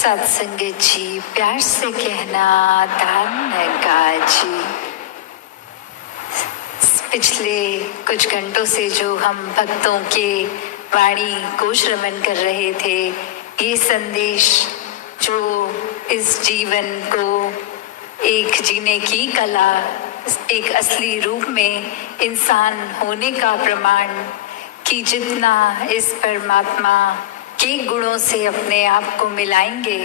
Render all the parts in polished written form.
सत्संगत जी, प्यार से कहना दान जी। पिछले कुछ घंटों से जो हम भक्तों के वाणी को श्रवण कर रहे थे, ये संदेश जो इस जीवन को एक जीने की कला, एक असली रूप में इंसान होने का प्रमाण कि जितना इस परमात्मा के गुणों से अपने आप को मिलाएंगे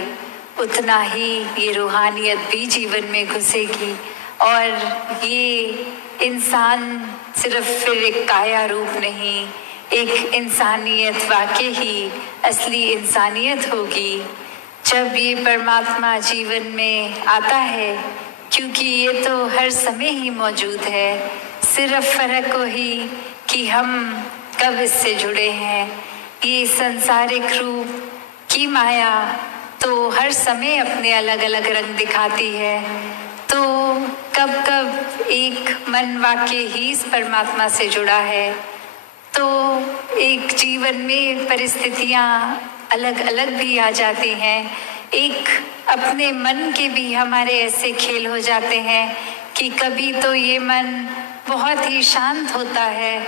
उतना ही ये रूहानियत भी जीवन में घुसेगी और ये इंसान सिर्फ फिर एक काया रूप नहीं, एक इंसानियत वाकई ही असली इंसानियत होगी जब ये परमात्मा जीवन में आता है, क्योंकि ये तो हर समय ही मौजूद है। सिर्फ फर्क वही कि हम कब इससे जुड़े हैं। ये संसारिक रूप की माया तो हर समय अपने अलग अलग रंग दिखाती है, तो कब कब एक मन वाक्य ही इस परमात्मा से जुड़ा है, तो एक जीवन में परिस्थितियाँ अलग अलग भी आ जाती हैं। एक अपने मन के भी हमारे ऐसे खेल हो जाते हैं कि कभी तो ये मन बहुत ही शांत होता है,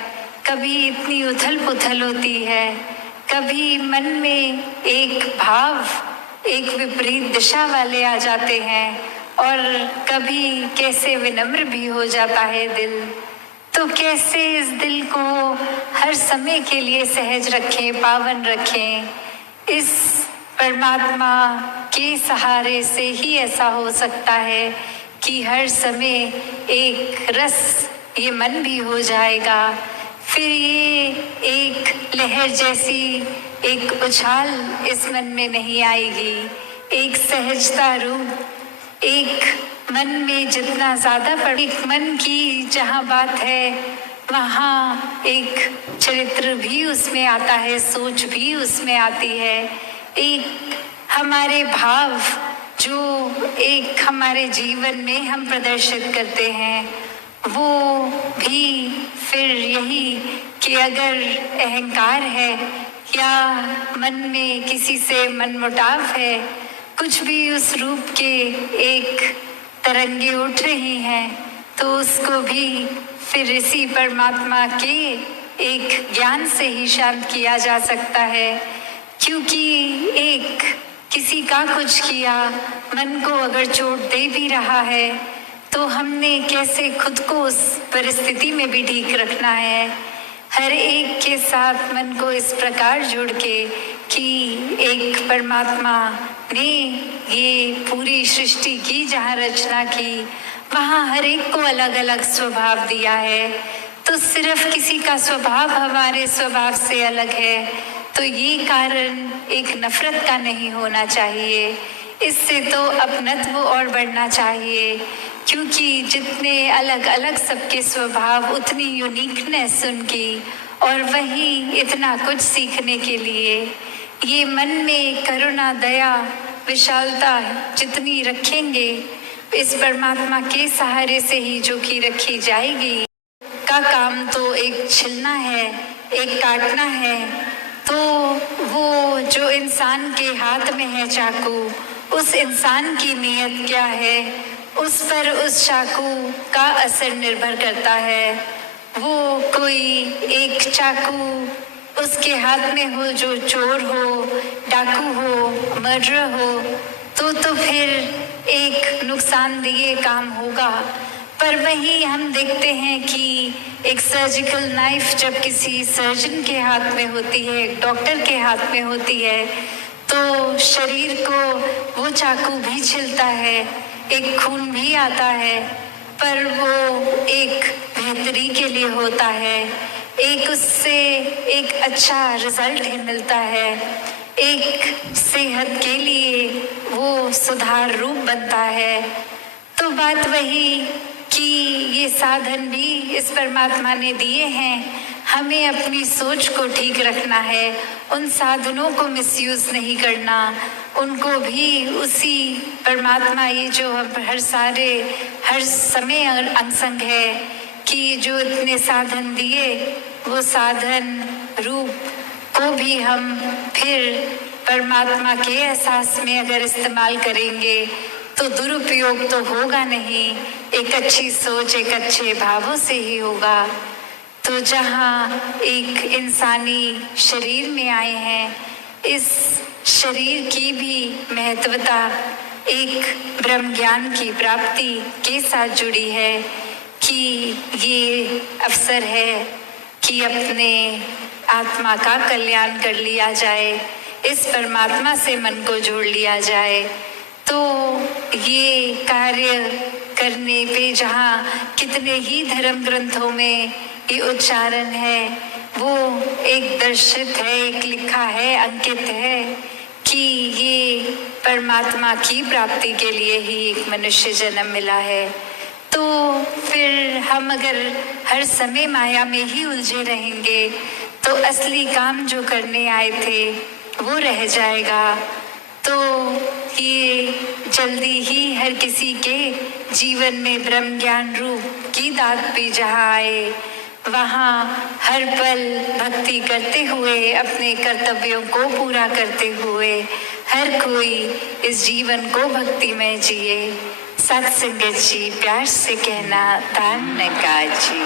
कभी इतनी उथल पुथल होती है, कभी मन में एक भाव एक विपरीत दिशा वाले आ जाते हैं और कभी कैसे विनम्र भी हो जाता है दिल। तो कैसे इस दिल को हर समय के लिए सहज रखें, पावन रखें। इस परमात्मा के सहारे से ही ऐसा हो सकता है कि हर समय एक रस ये मन भी हो जाएगा, फिर ये एक लहर जैसी एक उछाल इस मन में नहीं आएगी, एक सहजता रूप, एक मन में जितना ज़्यादा एक मन की जहाँ बात है वहाँ एक चरित्र भी उसमें आता है, सोच भी उसमें आती है, एक हमारे भाव जो एक हमारे जीवन में हम प्रदर्शित करते हैं वो भी फिर यही कि अगर अहंकार है या मन में किसी से मनमुटाव है, कुछ भी उस रूप के एक तरंगे उठ रही हैं, तो उसको भी फिर इसी परमात्मा के एक ज्ञान से ही शांत किया जा सकता है। क्योंकि एक किसी का कुछ किया मन को अगर चोट दे भी रहा है तो हमने कैसे खुद को उस परिस्थिति में भी ठीक रखना है। हर एक के साथ मन को इस प्रकार जोड़ के कि एक परमात्मा ने ये पूरी सृष्टि की जहाँ रचना की वहाँ हर एक को अलग अलग स्वभाव दिया है, तो सिर्फ किसी का स्वभाव हमारे स्वभाव से अलग है तो ये कारण एक नफरत का नहीं होना चाहिए। इससे तो अपनत्व और बढ़ना चाहिए, क्योंकि जितने अलग अलग सबके स्वभाव उतनी यूनिकनेस उनकी और वही इतना कुछ सीखने के लिए। ये मन में करुणा, दया, विशालता जितनी रखेंगे इस परमात्मा के सहारे से ही जो कि रखी जाएगी। का काम तो एक छिलना है, एक काटना है, तो वो जो इंसान के हाथ में है चाकू, उस इंसान की नीयत क्या है उस पर उस चाकू का असर निर्भर करता है। वो कोई एक चाकू उसके हाथ में हो जो चोर हो, डाकू हो, मर्डर हो, तो फिर एक नुकसानदेह काम होगा। पर वही हम देखते हैं कि एक सर्जिकल नाइफ जब किसी सर्जन के हाथ में होती है, एक डॉक्टर के हाथ में होती है, तो शरीर को वो चाकू भी छिलता है, एक खून भी आता है, पर वो एक बेहतरी के लिए होता है, एक उससे एक अच्छा रिजल्ट ही मिलता है, एक सेहत के लिए वो सुधार रूप बनता है। तो बात वही कि ये साधन भी इस परमात्मा ने दिए हैं, हमें अपनी सोच को ठीक रखना है, उन साधनों को मिसयूज नहीं करना, उनको भी उसी परमात्मा ये जो हर समय अंगसंग है कि जो इतने साधन दिए वो साधन रूप को भी हम फिर परमात्मा के एहसास में अगर इस्तेमाल करेंगे तो दुरुपयोग तो होगा नहीं, एक अच्छी सोच, एक अच्छे भावों से ही होगा। तो जहाँ एक इंसानी शरीर में आए हैं, इस शरीर की भी महत्वता एक ब्रह्म ज्ञान की प्राप्ति के साथ जुड़ी है कि ये अवसर है कि अपने आत्मा का कल्याण कर लिया जाए, इस परमात्मा से मन को जोड़ लिया जाए। तो ये कार्य करने पे जहाँ कितने ही धर्म ग्रंथों में ये उच्चारण है, वो एक दर्शित है, एक लिखा है, अंकित है कि ये परमात्मा की प्राप्ति के लिए ही एक मनुष्य जन्म मिला है। तो फिर हम अगर हर समय माया में ही उलझे रहेंगे तो असली काम जो करने आए थे वो रह जाएगा। तो ये जल्दी ही हर किसी के जीवन में ब्रह्म ज्ञान रूप की दात भी जहाँ आए, वहाँ हर पल भक्ति करते हुए, अपने कर्तव्यों को पूरा करते हुए हर कोई इस जीवन को भक्तिमय जिए। सत्संगत जी, प्यार से कहना, धन्यवाद जी।